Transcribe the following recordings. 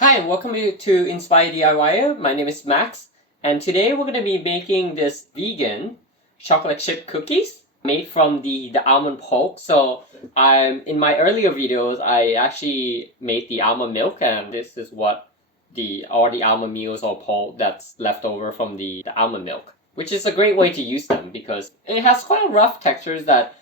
Hi, and welcome to Inspire DIY. My name is Max, and today we're going to be making this vegan chocolate chip cookies made from the almond pulp. So in my earlier videos, I actually made the almond milk, and this is what all the almond meals or pulp that's left over from the almond milk, which is a great way to use them because it has quite a rough textures that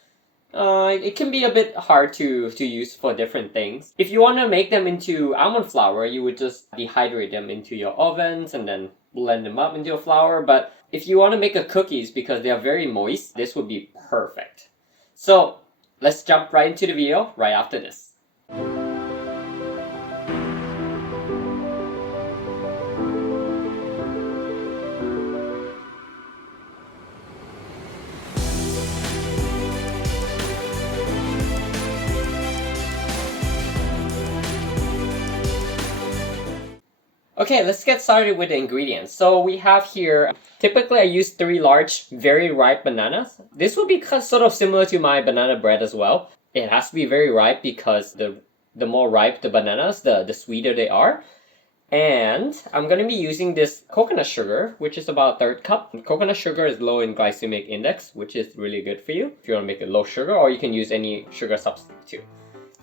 it can be a bit hard to use for different things. If you want to make them into almond flour, you would just dehydrate them into your ovens and then blend them up into a flour. But if you want to make a cookies because they are very moist, this would be perfect. So let's jump right into the video right after this. Okay, let's get started with the ingredients. So we have here, typically I use 3 large, very ripe bananas. This will be sort of similar to my banana bread as well. It has to be very ripe because the more ripe the bananas, the sweeter they are. And I'm going to be using this coconut sugar, which is about 1/3 cup. Coconut sugar is low in glycemic index, which is really good for you if you want to make it low sugar, or you can use any sugar substitute.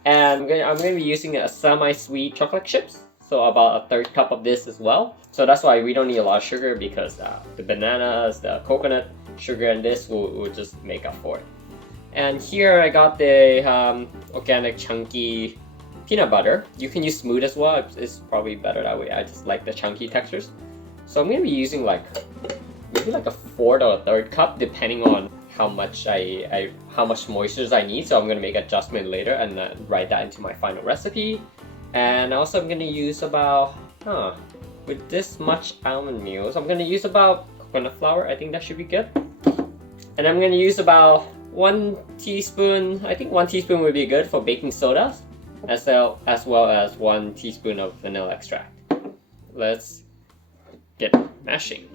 And I'm going to be using a semi-sweet chocolate chips. So about 1/3 cup of this as well. So that's why we don't need a lot of sugar because the bananas, the coconut sugar, and this will just make up for it. And here I got the organic chunky peanut butter. You can use smooth as well. It's probably better that way. I just like the chunky textures. So I'm going to be using maybe like 1/4 or 1/3 cup depending on how much how much moisture I need. So I'm going to make adjustment later and write that into my final recipe. And also I'm going to use about, with this much almond meals, I'm going to use about coconut flour. I think that should be good. And I'm going to use about 1 teaspoon, I think 1 teaspoon would be good for baking soda, as well as 1 teaspoon of vanilla extract. Let's get mashing.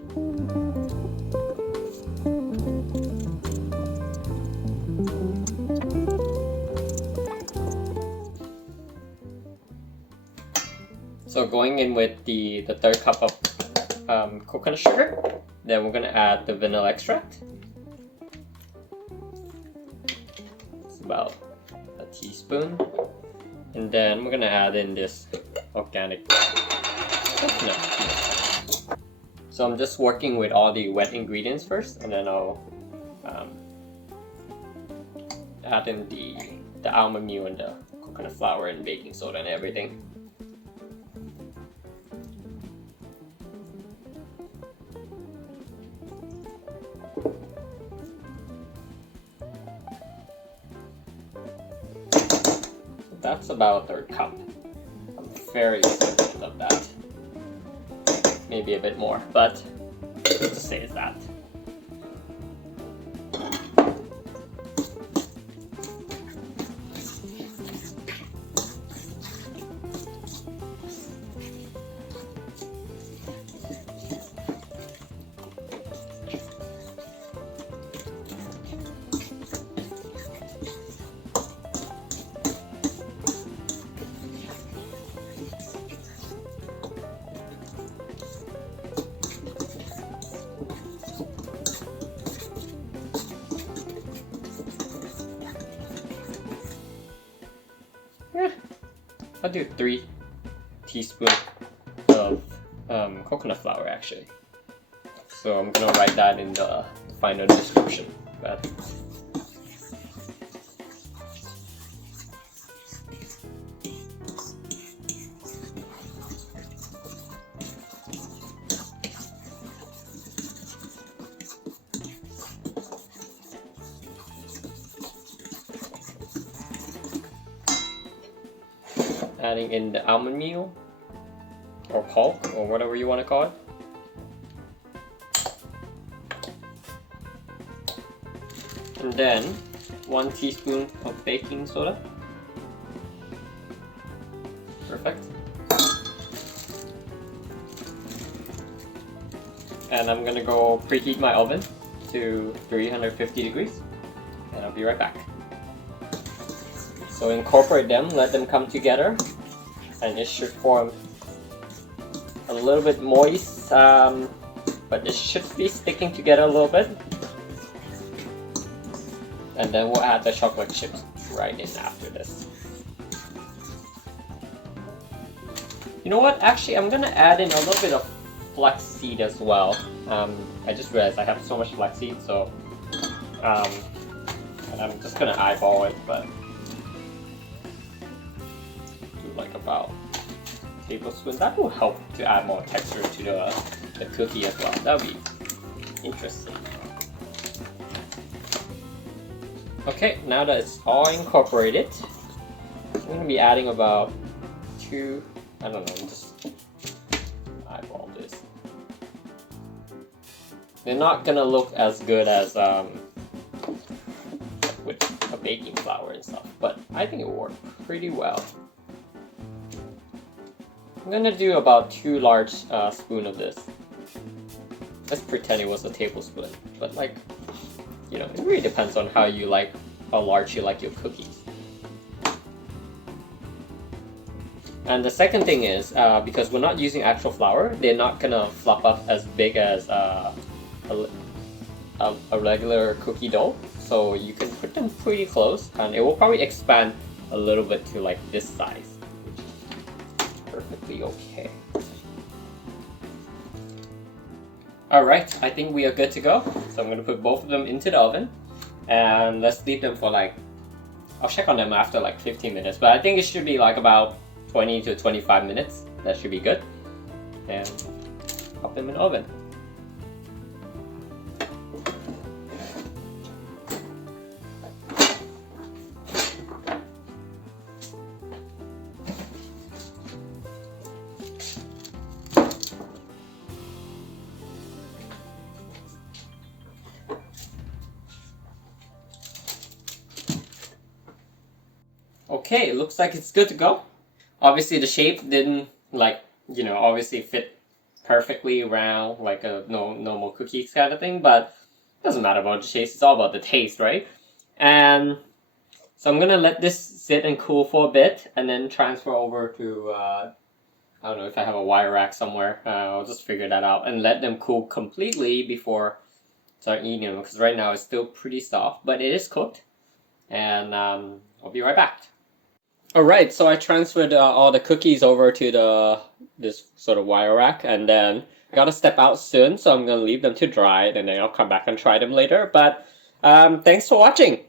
So going in with the 1/3 cup of coconut sugar, then we're gonna add the vanilla extract. It's about a teaspoon, and then we're gonna add in this organic coconut. So I'm just working with all the wet ingredients first, and then I'll add in the almond meal and the coconut flour and baking soda and everything. That's about 1/3 cup. I'm very confident of that. Maybe a bit more, but let's just say it's that. I'll do 3 teaspoons of coconut flour actually. So I'm gonna write that in the final description. But adding in the almond meal or pulp or whatever you want to call it. And then 1 teaspoon of baking soda. Perfect. And I'm gonna go preheat my oven to 350 degrees and I'll be right back. So incorporate them, let them come together, and it should form a little bit moist, but it should be sticking together a little bit. And then we'll add the chocolate chips right in after this. You know what? Actually, I'm gonna add in a little bit of flaxseed as well. I just realized I have so much flaxseed, so and I'm just gonna eyeball it, but do like about a tablespoon. That will help to add more texture to the cookie as well. That would be interesting. Okay, now that it's all incorporated, I'm gonna be adding about I don't know, just eyeball this. They're not gonna look as good as with a baking flour and stuff, but I think it will work pretty well. I'm gonna do about 2 large spoons of this. Let's pretend it was a tablespoon, but like, you know, it really depends on how large you like your cookies. And the second thing is, because we're not using actual flour, they're not gonna flop up as big as a regular cookie dough. So you can put them pretty close, and it will probably expand a little bit to like this size, which is perfectly okay. Alright, I think we are good to go. So I'm gonna put both of them into the oven, and let's leave them for like, I'll check on them after like 15 minutes, but I think it should be like about 20 to 25 minutes. That should be good. And pop them in the oven. Okay, it looks like it's good to go. Obviously the shape didn't obviously fit perfectly around like a normal cookies kind of thing, but it doesn't matter about the shape, it's all about the taste, right? And so I'm gonna let this sit and cool for a bit and then transfer over to, I don't know if I have a wire rack somewhere, I'll just figure that out and let them cool completely before start eating them, because right now it's still pretty soft, but it is cooked. And I'll be right back. Alright, so I transferred all the cookies over to this sort of wire rack, and then I gotta step out soon, so I'm gonna leave them to dry, and then I'll come back and try them later. But thanks for watching!